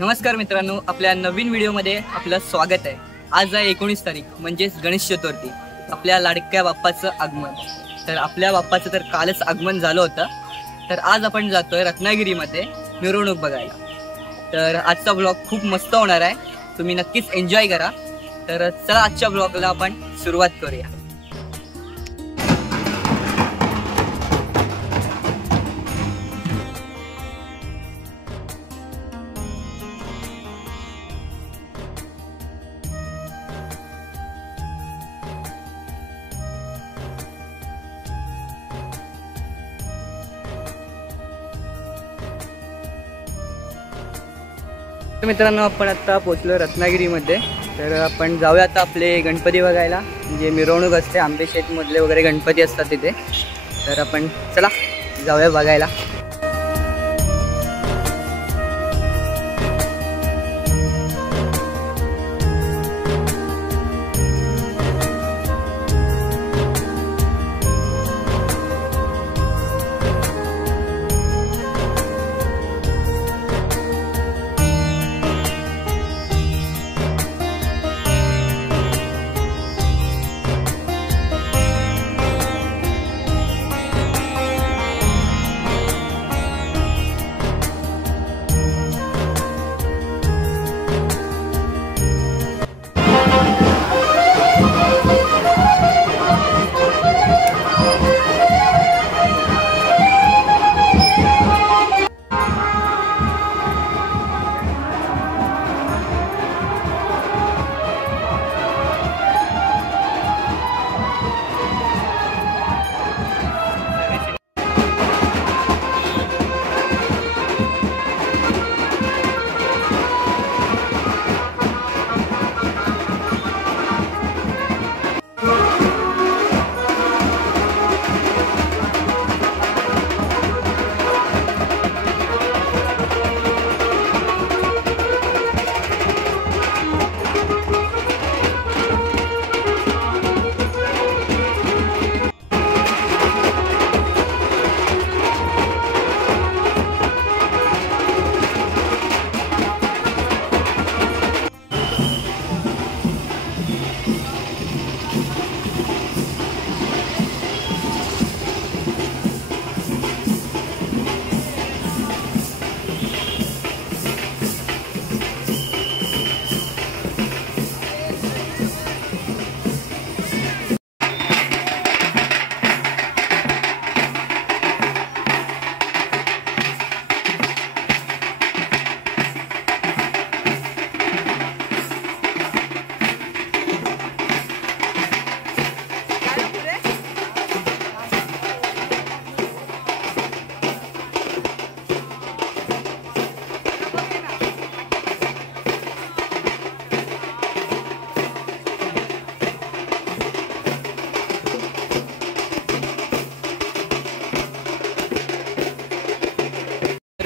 नमस्कार मित्रांनो, आपल्या नवीन व्हिडिओमध्ये आपलं स्वागत आहे। आज आहे 19 तारीख म्हणजेच गणेश चतुर्थी, आपल्या लाडक्या बाप्पाचं आगमन। तर आपल्या बाप्पाचं तर कालच आगमन झालं होतं, तर आज आपण जातोय रत्नागिरीमध्ये मिरवणूक बघायला। तर आजचा ब्लॉग खूप मस्त होणार आहे, तुम्ही नक्कीच एन्जॉय करा। तर चला आजच्या ब्लॉगला आपण सुरुवात करूया। मित्रांनो, आपण आता पोहोचलो रत्नागिरीमध्ये। तर आपण जाऊया आता आपले गणपती बघायला, म्हणजे मिरवणूक असते आंबेशेत मधले वगैरे गणपती असतात तिथे। तर आपण चला जाऊया बघायला।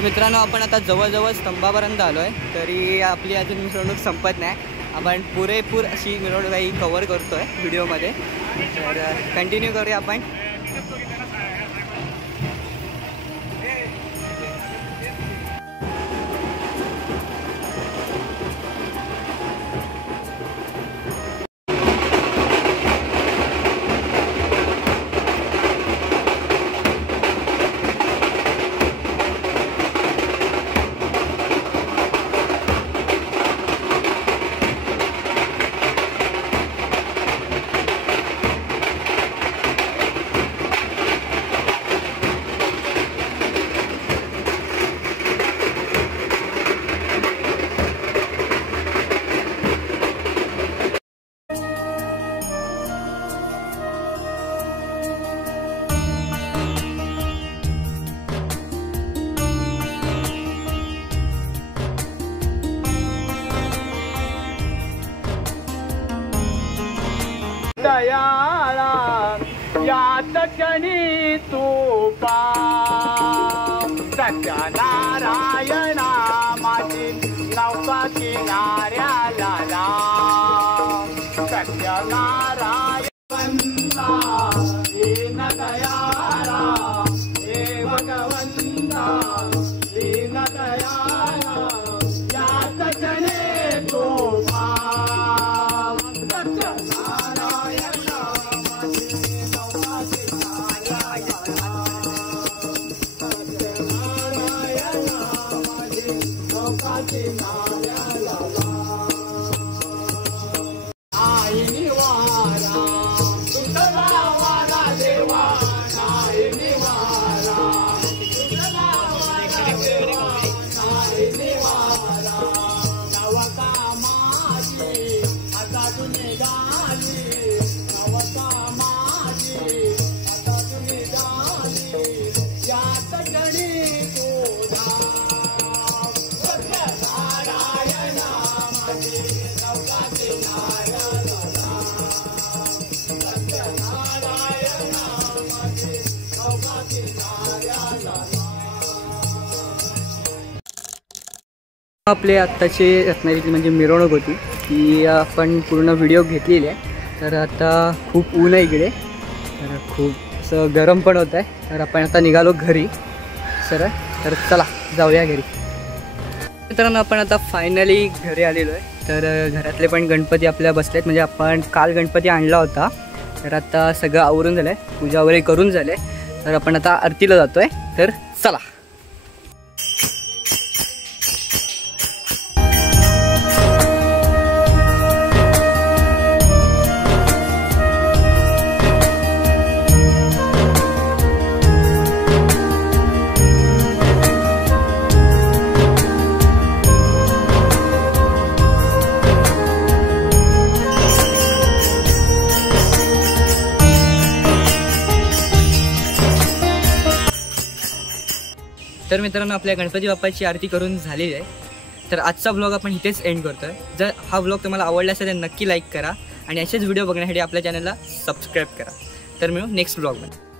मित्रांनो, आपण आता जवळजवळ स्तंभापर्यंत आलो आहे, तरी आपली अजून मिरवणूक संपत नाही। आपण पुरेपूर अशी मिरवणूक काही कव्हर करतो आहे व्हिडिओमध्ये, तर कंटिन्यू करूया आपण। दयाळा यात क्षणी तू पाव, सत्यनारायणा माझी नौका किनाऱ्याला लाव। सत्यनारायण वंदा दीन दयाळा, हे भगवंता दीन दयाळा, या आपले आत्ताचे रत्नागिरीतली म्हणजे मिरवणूक होती ती आपण पूर्ण व्हिडिओ घेतलेली आहे. तर आता खूप ऊन आहे इकडे, तर खूप असं गरम पण होत आहे. तर आपण आता निघालो घरी सरळ. तर चला जाऊया घरी. मित्रांनो आपण आता फायनली घरी आलेलो आहे. तर घरातले पण गणपती आपल्या बसलेत, म्हणजे आपण काल गणपती आणला होता. तर आता सगळं आवरून झालं आहे, पूजा वगैरे करून झाले. तर आपण आता आरतीला जातो आहे. तर चला. तर मित्रांनो आपल्या गणपती बाप्पाची आरती करून झालेली आहे. तर आजचा ब्लॉग आपण इथेच एंड करतो आहे. जर हा ब्लॉग तुम्हाला आवडला असेल तर नक्की लाईक करा आणि असेच व्हिडिओ बघण्यासाठी आपल्या चॅनलला सबस्क्राईब करा. तर मिळू नेक्स्ट ब्लॉगमध्ये.